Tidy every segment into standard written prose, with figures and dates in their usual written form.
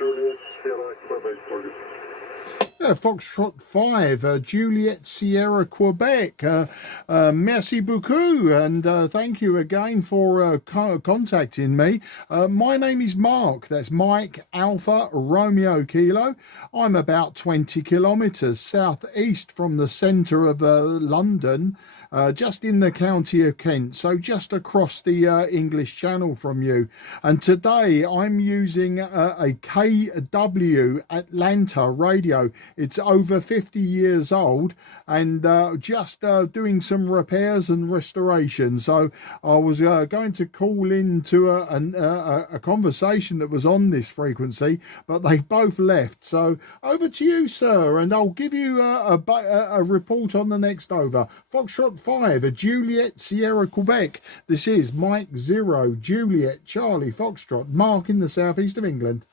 Juliet Sierra Quebec for you. Yeah, Foxtrot 5, Juliet Sierra Quebec. Merci beaucoup, and thank you again for contacting me. My name is Mark. That's Mike Alpha Romeo Kilo. I'm about 20 kilometres southeast from the centre of London. Just in the county of Kent, so just across the English Channel from you. And today I'm using a KW Atlanta radio. It's over 50 years old and just doing some repairs and restoration. So I was going to call into a conversation that was on this frequency, but they both left. So over to you, sir, and I'll give you a report on the next over. Foxtrot 5, Juliet Sierra Quebec. This is Mike 0, Juliet Charlie Foxtrot, Mark in the southeast of England.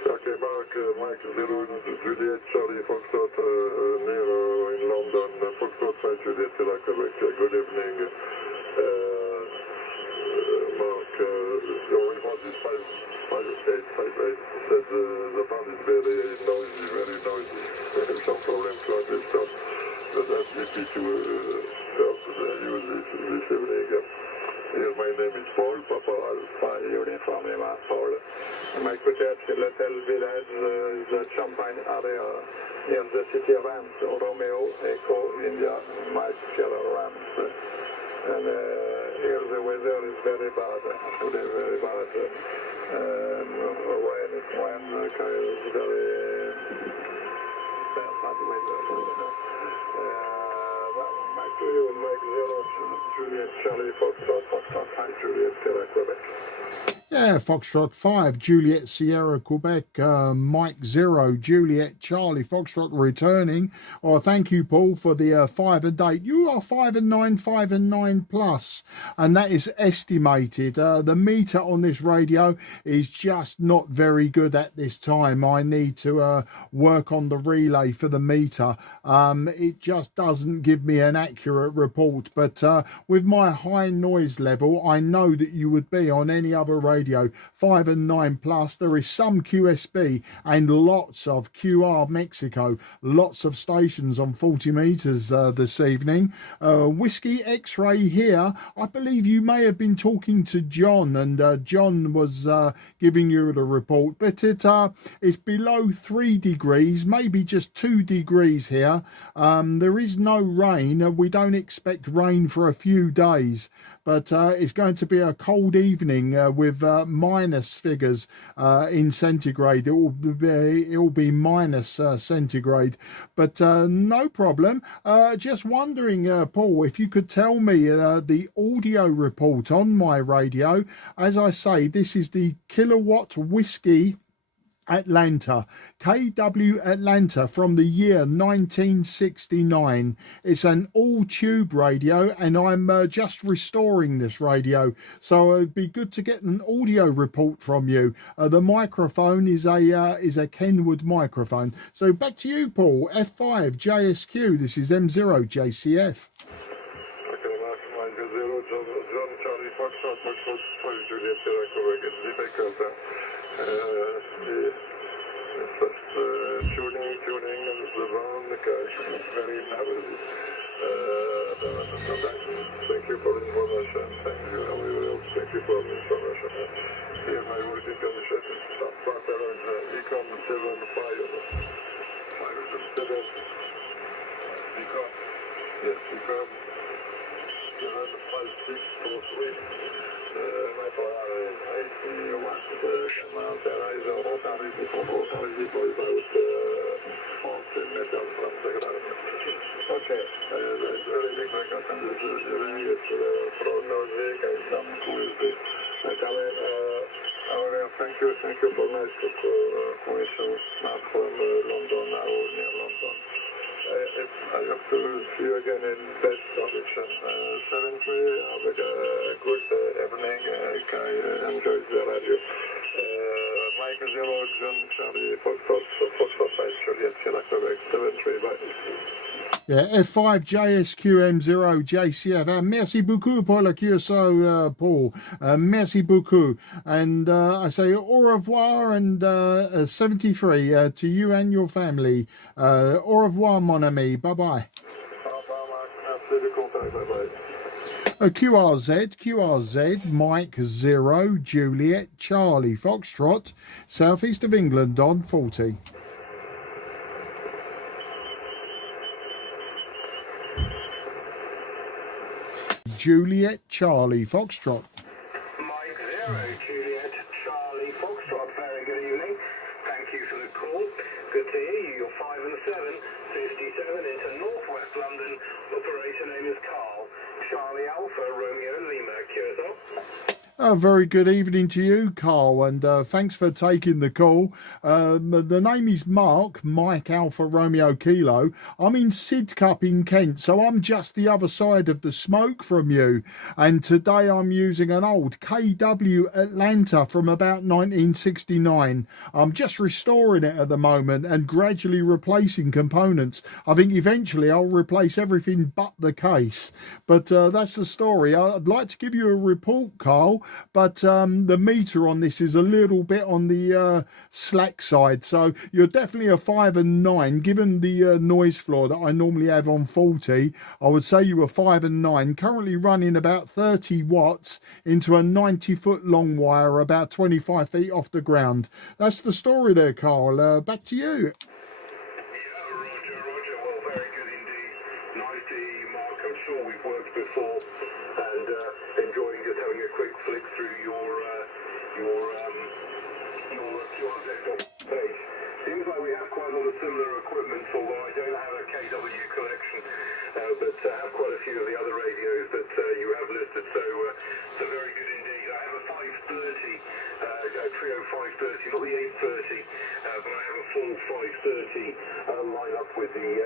Okay, Mark, Mike 0, Juliet Charlie Foxtrot near in London. Foxtrot 5, Juliet Sierra Quebec. Good evening. Mark, your report is 5858. Said the band is very noisy, very noisy. Some problems to understand. But that's easy to use this evening. Here, my name is Paul, Papa Alpha, Uniform Lima, Paul. I'm equated to L'Hotel Village, the Champagne area, near the city of Rams, Romeo, Echo, India, Mike, Sierra Rams. And here the weather is very bad, today very bad. Rain, it's very bad weather. Back to you, Mike 0, Juliet Charlie Foxtrot 5, Juliet Sierra Quebec. Yeah, Foxtrot 5, Juliet Sierra Quebec, Mike 0, Juliet Charlie Foxtrot returning. Oh, thank you, Paul, for the 5 and 8. You are 5 and 9, 5 and 9 plus, and that is estimated. The meter on this radio is just not very good at this time. I need to work on the relay for the meter. It just doesn't give me an accurate report, but with my high noise level, I know that you would be on any other radio 5 and 9 plus. There is some QSB and lots of QR Mexico, lots of stations on 40 meters this evening. Whiskey X-ray here. I believe you may have been talking to John, and John was giving you the report, but it's below 3 degrees, maybe just 2 degrees here. There is no rain. We don't expect rain for a few days, but it's going to be a cold evening with minus figures in centigrade. It will be minus centigrade, but no problem. Just wondering, Paul, if you could tell me the audio report on my radio. As I say, this is the Kilowatt Whiskey Atlanta, KW Atlanta from the year 1969. It's an all-tube radio, and I'm just restoring this radio, so it'd be good to get an audio report from you. The microphone is a Kenwood microphone. So back to you, Paul. F5 JSQ. This is M0 JCF. Okay, Mark 0, John Charlie Foxtrot 5, Juliet Sierra Quebec. It's difficult. Tuning the round, very nervous. Thank you for information. Thank you for information. Here my working condition is pattern Econ 75. 7. Econ. Yes, Econ 75643. My father is 80 watts. There is a rotary for about 14 meters from the ground. Okay, there's very big record and this is it's prognostic and some QSB. Thank you for nice questions. Not from London now, near London. I hope to see you again in best condition. 7-3, have a good evening. I enjoy the radio. Mike 0, John, Charlie, Foxtrot, Foxtrot 5, Juliet, Sierra, Quebec, 7-3, bye. Yeah, F5 JSQM0 JCF. Merci beaucoup pour le QSO, Paul. Merci beaucoup. And I say au revoir and 73 to you and your family. Au revoir, mon ami. Bye-bye. Au revoir, Marc. Merci du contact. Bye-bye. QRZ, Mike 0, Juliet, Charlie, Foxtrot, southeast of England on 40. Juliet, Charlie, Foxtrot. Mike 0, Juliet, Charlie, Foxtrot. Very good evening. Thank you for the call. Good to hear you. You're 5 and 7, 57 into northwest London. Operator name is Carl. Charlie Alpha, Romeo Lima, QSL. A very good evening to you, Carl, and thanks for taking the call. The name is Mark, Mike Alpha Romeo Kilo. I'm in Sidcup in Kent, so I'm just the other side of the smoke from you. And today I'm using an old KW Atlanta from about 1969. I'm just restoring it at the moment and gradually replacing components. I think eventually I'll replace everything but the case. But that's the story. I'd like to give you a report, Carl. But the meter on this is a little bit on the slack side, so you're definitely a 5 and 9. Given the noise floor that I normally have on 40, I would say you were 5 and 9. Currently running about 30 watts into a 90-foot long wire, about 25 feet off the ground. That's the story there, Carl. Back to you. Roger. Well, very good indeed. Nice to hear you, Mark. I'm sure we've worked before, and enjoying just having a quick flick through your page. Seems like we have quite a lot of similar equipment, although I don't have a KW collection, but have quite a few of the other radios that you have listed. So very good indeed. I have a 530, a Trio 530, not the 830, but I have a full 530 line up with the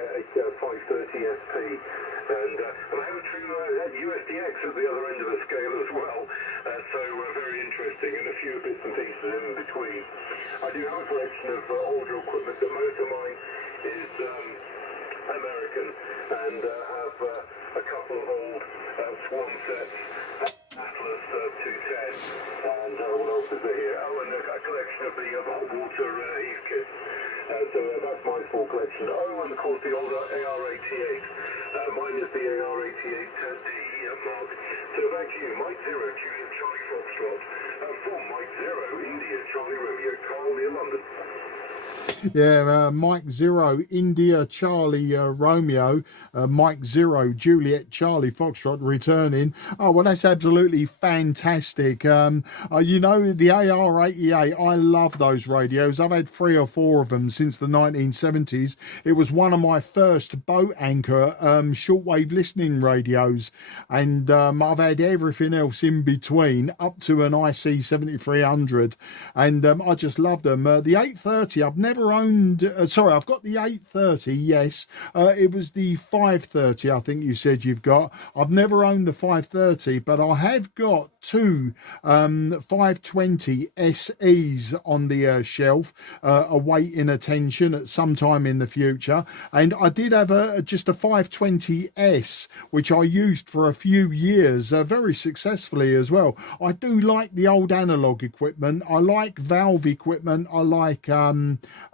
530 SP, and I have a Trio USDX at the other end of the scale as well. So very interesting, and a few bits and pieces in between. I do have a collection of audio equipment, but most of mine is American, and have a couple of old Swan sets, Atlas 210, and what else is there here? Oh, and a collection of the hot water Eve kit. So that's my full collection. Oh, and of course the older AR-88. Mine is the AR-88D, Mark. So back to you, Mike 0, Juliet Charlie Foxtrot, from Mike 0, India Charlie Romeo, Carl near London. Yeah, Mike 0, India Charlie Romeo, Mike 0, Juliet Charlie Foxtrot returning. Oh, well, that's absolutely fantastic. You know, the AR-88, I love those radios. I've had 3 or 4 of them since the 1970s. It was one of my first boat anchor shortwave listening radios, and I've had everything else in between up to an IC 7300, and I just love them. The 830, I've never owned, sorry, I've got the 830, yes. It was the 530, I think you said you've got. I've never owned the 530, but I have got 2 520 SEs on the shelf, awaiting attention at some time in the future. And I did have just a 520S, which I used for a few years, very successfully as well. I do like the old analog equipment. I like valve equipment. I like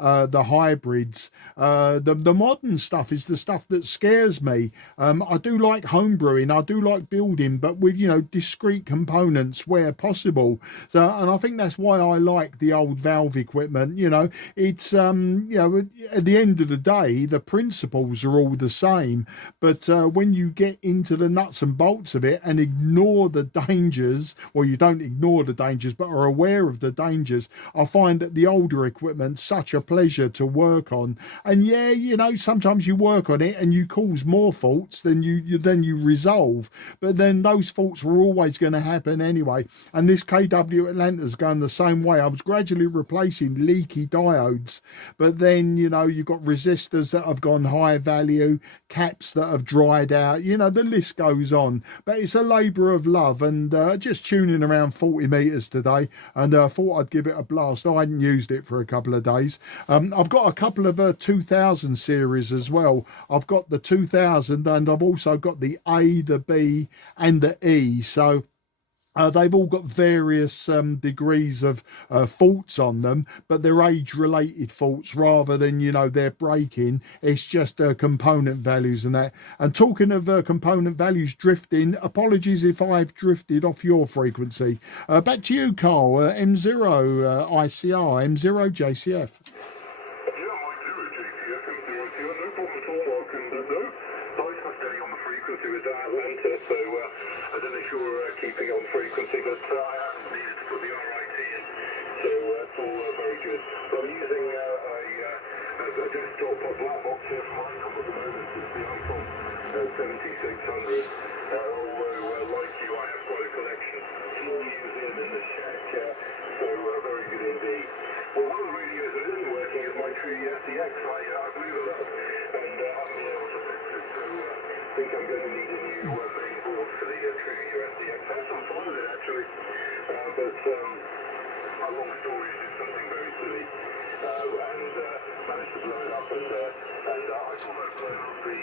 the hybrids. The modern stuff is the stuff that scares me. I do like homebrewing. I do like building, but with, you know, discrete components where possible. So, and I think that's why I like the old valve equipment. You know, it's you know, at the end of the day, the principles are all the same. But when you get into the nuts and bolts of it and ignore the dangers, or you don't ignore the dangers, but are aware of the dangers, I find that the older equipment's such a pleasure to work on. And yeah, you know, sometimes you work on it and you cause more faults than you resolve. But then those faults were always going to happen anyway. And this KW Atlanta's going the same way. I was gradually replacing leaky diodes, but then, you know, you've got resistors that have gone high value, caps that have dried out, you know, the list goes on. But it's a labour of love, and just tuning around 40 metres today, and thought I'd give it a blast. I hadn't used it for a couple of days. I've got a couple of 2000 series as well. I've got the 2000, and I've also got the A, the B and the E. So they've all got various degrees of faults on them, but they're age-related faults rather than, you know, they're breaking. It's just component values and that. And talking of component values drifting, apologies if I've drifted off your frequency. Back to you, Carl. M0 ICR, M0 JCF. Keeping on frequency, but I haven't needed to put the RIT in, so that's all very good. So I'm using a desktop black box here from ICOM at the moment. It's the ICOM 7600, although like you, I have quite a collection. Small museum in the shack, so very good indeed. Well, one of the radios that isn't working is my True SDX. I blew it up, and I haven't been able to fix it, so I think I'm going to need a new main board for the True SDX. I had some fun with it actually, but a long story, did something very silly, and managed to blow it up, and I thought I'd blown up the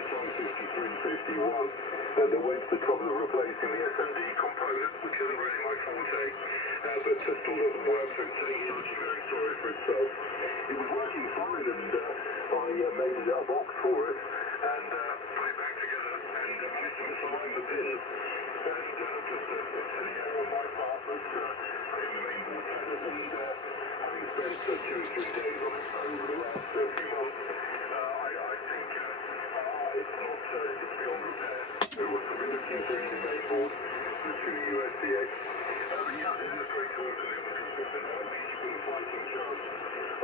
SI5351, and I went to the trouble of replacing the SMD component, which isn't really my forte, but still doesn't work, so it's sitting here looking very sorry for itself. It was working fine, and I made a box for it, and put it back together, and managed to misalign the pins, and just a silly error on my part, but I didn't main board tennis, and having spent 2 or 3 days on it over the last few months, I think it's beyond repair. There was some interfering in the main board, the 2 USDX. Yeah, it is a straightforward delivery system, and at least you can apply some charge.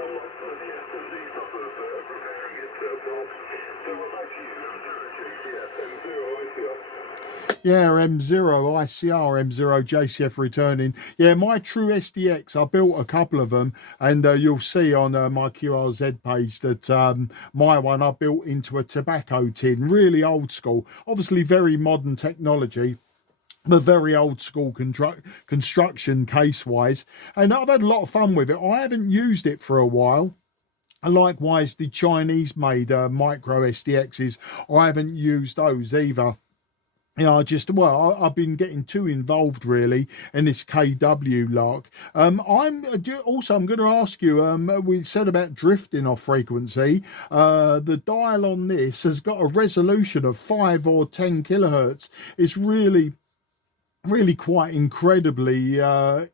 Unlike some of the SMD stuff of repairing it box. So we're back to you, M0JCF, M0 ICR. Yeah, M0 ICR, M0 JCF returning. Yeah, my True SDX, I built a couple of them, and you'll see on my QRZ page that my one I built into a tobacco tin, really old school, obviously very modern technology, but very old school construction case wise, and I've had a lot of fun with it. I haven't used it for a while. And likewise, the Chinese made micro SDXs, I haven't used those either. You know, I've been getting too involved really in this KW lark. I'm going to ask you, we said about drifting off frequency. The dial on this has got a resolution of 5 or 10 kilohertz. It's really quite incredibly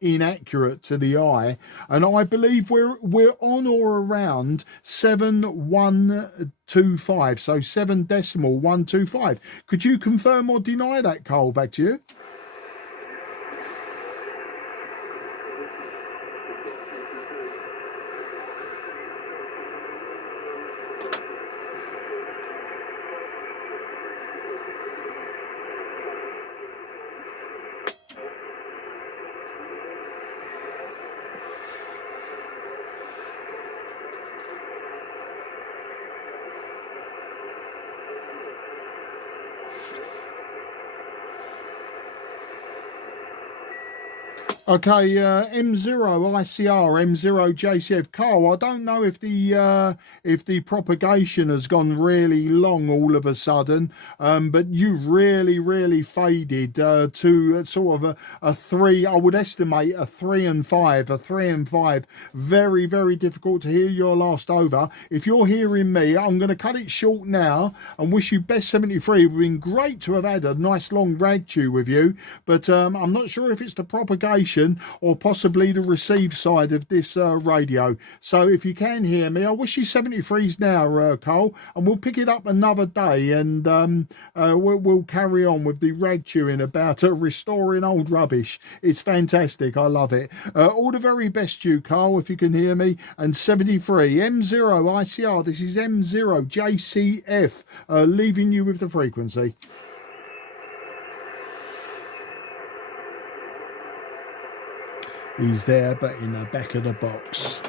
inaccurate to the eye, and I believe we're on or around 7125, so 7.125. Could you confirm or deny that, Carl? Back to you. Okay, M0 ICR, M0 JCF. Carl, I don't know if the propagation has gone really long all of a sudden, but you really faded to sort of a 3. I would estimate a 3 and 5, a 3 and 5. Very difficult to hear your last over. If you're hearing me, I'm going to cut it short now and wish you best 73. It's been great to have had a nice long rag chew with you, but I'm not sure if it's the propagation transmission or possibly the receive side of this radio. So if you can hear me, I wish you 73s now, Cole, and we'll pick it up another day, and we'll carry on with the rag chewing about restoring old rubbish. It's fantastic. I love it. All the very best to you, Carl, if you can hear me. And 73 M0 ICR. This is M0 JCF, leaving you with the frequency. He's there, but in the back of the box.